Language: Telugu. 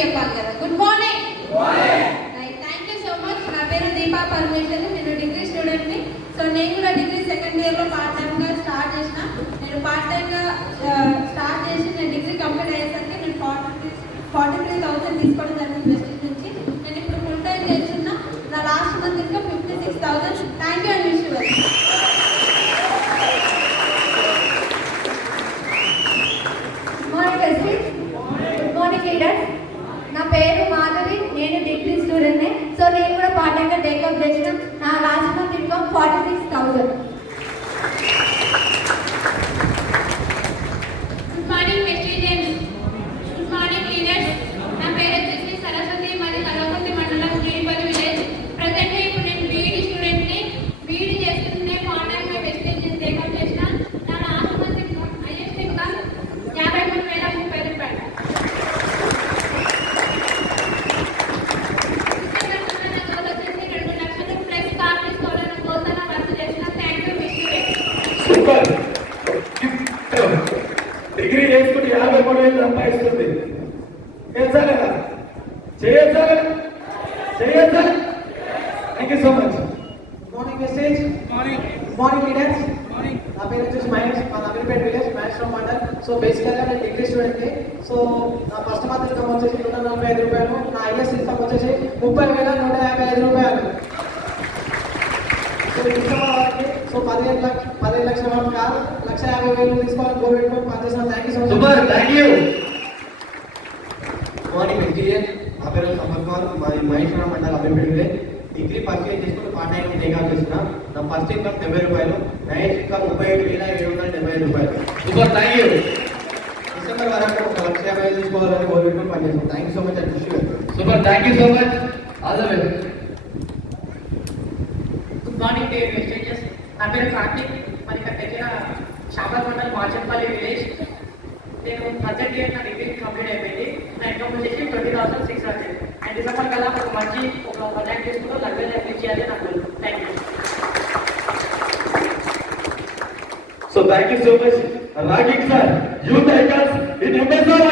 చెప్పాలి కదా. Good morning thank you so much నా పేరు దీపా పరమేశ్వర్. నేను డిగ్రీ స్టూడెంట్ని. సో నేను కూడా డిగ్రీ సెకండ్ ఇయర్లో పార్ట్ టైంగా స్టార్ట్ చేసిన. నేను పార్ట్ టైంగా స్టార్ట్ చేసి నేను డిగ్రీ కంప్లీట్ అయ్యేసరికి నేను ఫార్టీ ఫార్టీ త్రీ థౌసండ్ తీసుకోవడం జరిగింది వెస్టేజ్ నుంచి నేను ఇప్పుడు ఫుల్ టైం చేస్తున్నా నా లాస్ట్ మంత్ ఇంకా fifty six thousand thank you and wish you well morning testing good morning leaders నా పేరు మాధవి నేను డిగ్రీ స్టూడెంట్ని. సో నేను కూడా పార్ట్ టైంగా టేకప్ చేసిన. నా రాసిన income forty six thousand good morning వెస్టేజెన్స్ good morning leaders నా పేరు వచ్చేసి సరస్వతి మరి కలవకుర్తి మండలం జీడిపల్లి విలేజ్ ప్రజెంట్ ఇప్పుడు నేను బీఈడి స్టూడెంట్ని బీఈడి చేస్తుంటే కాంటాక్ట్ వెస్టేజెస్ టేకప్ చేసిన నా last month income highest income యాభై మూడు వేల ముప్పై రూపాయలు సెకండ్ వచ్చేసి రెండు లక్షలు ప్లస్ కార్ తీసుకోవాలని కోసం వర్క్ చేసిన thank you wish super degree చేసుకుని యాభై మూడు వేలు సంపాదిస్తుంది తెలుసా కదా చేయొచ్చా చేయొచ్చా thank you so much morning message morning morning leaders నా పేరు వచ్చేసి మహేష్. మా నవీపేట విలేజ్ మహేష్ రావు మండల్ సో బేసికల్గా నేను డిగ్రీ స్టూడెంట్ని సో నా ఫస్ట్ మంత్ ఇన్కమ్ వచ్చేసి నూట నలభై ఐదు రూపాయలు. నా ఐఎస్ ఇన్కమ్ వచ్చేసి ముప్పై వేల నూట యాభై ఐదు రూపాయలు. సో ఇన్కమ్ సో పదిహేను లక్ష పదిహేను లక్షల వరకు కాదు. లక్ష యాభై వేలు తీసుకోవాలి గోల్ పెట్టుకొని పనిచేసిన thank you so much super thank you. Morning S T N నా పేరు సమర్ కుమార్ మాది మహేశ్వరం మండలం అభిపేట డిగ్రీ పర్చేజ్ చేసుకుని పార్ట్ టైం టేకాఫ్ చేసిన నా ఫస్ట్ ఇన్కమ్ డెబ్బై రూపాయలు నైట్ ఇన్కమ్ ముప్పై ఏడు వేల ఏడు వందల డెబ్బై ఐదు రూపాయలు. Super thank you. డిసెంబర్ వరకు ఒక లక్ష యాభై ఐదు తీసుకోవాలని పెట్టుకుని పనిచేస్తాను thank you so much and wish super thank you so much. All the best. Good morning day నా పేరు కార్తీక్. మరి ఇక్కడ దగ్గర షాపర్ మండల్ మార్చంపల్లి విలేజ్ నేను ప్రజెంట్ ఇయర్ నా డిగ్రీ కంప్లీట్ అయిపోయింది. నా ఇన్కమ్ వచ్చేసి twenty thousand six hundred and December కల్లా ఒక మంచి ఒక వన్ ల్యాక్ తీసుకుంటూ లగ్జరీ నాకు. Thank you so thank you so much Ragik sir youth icons in MSR Association.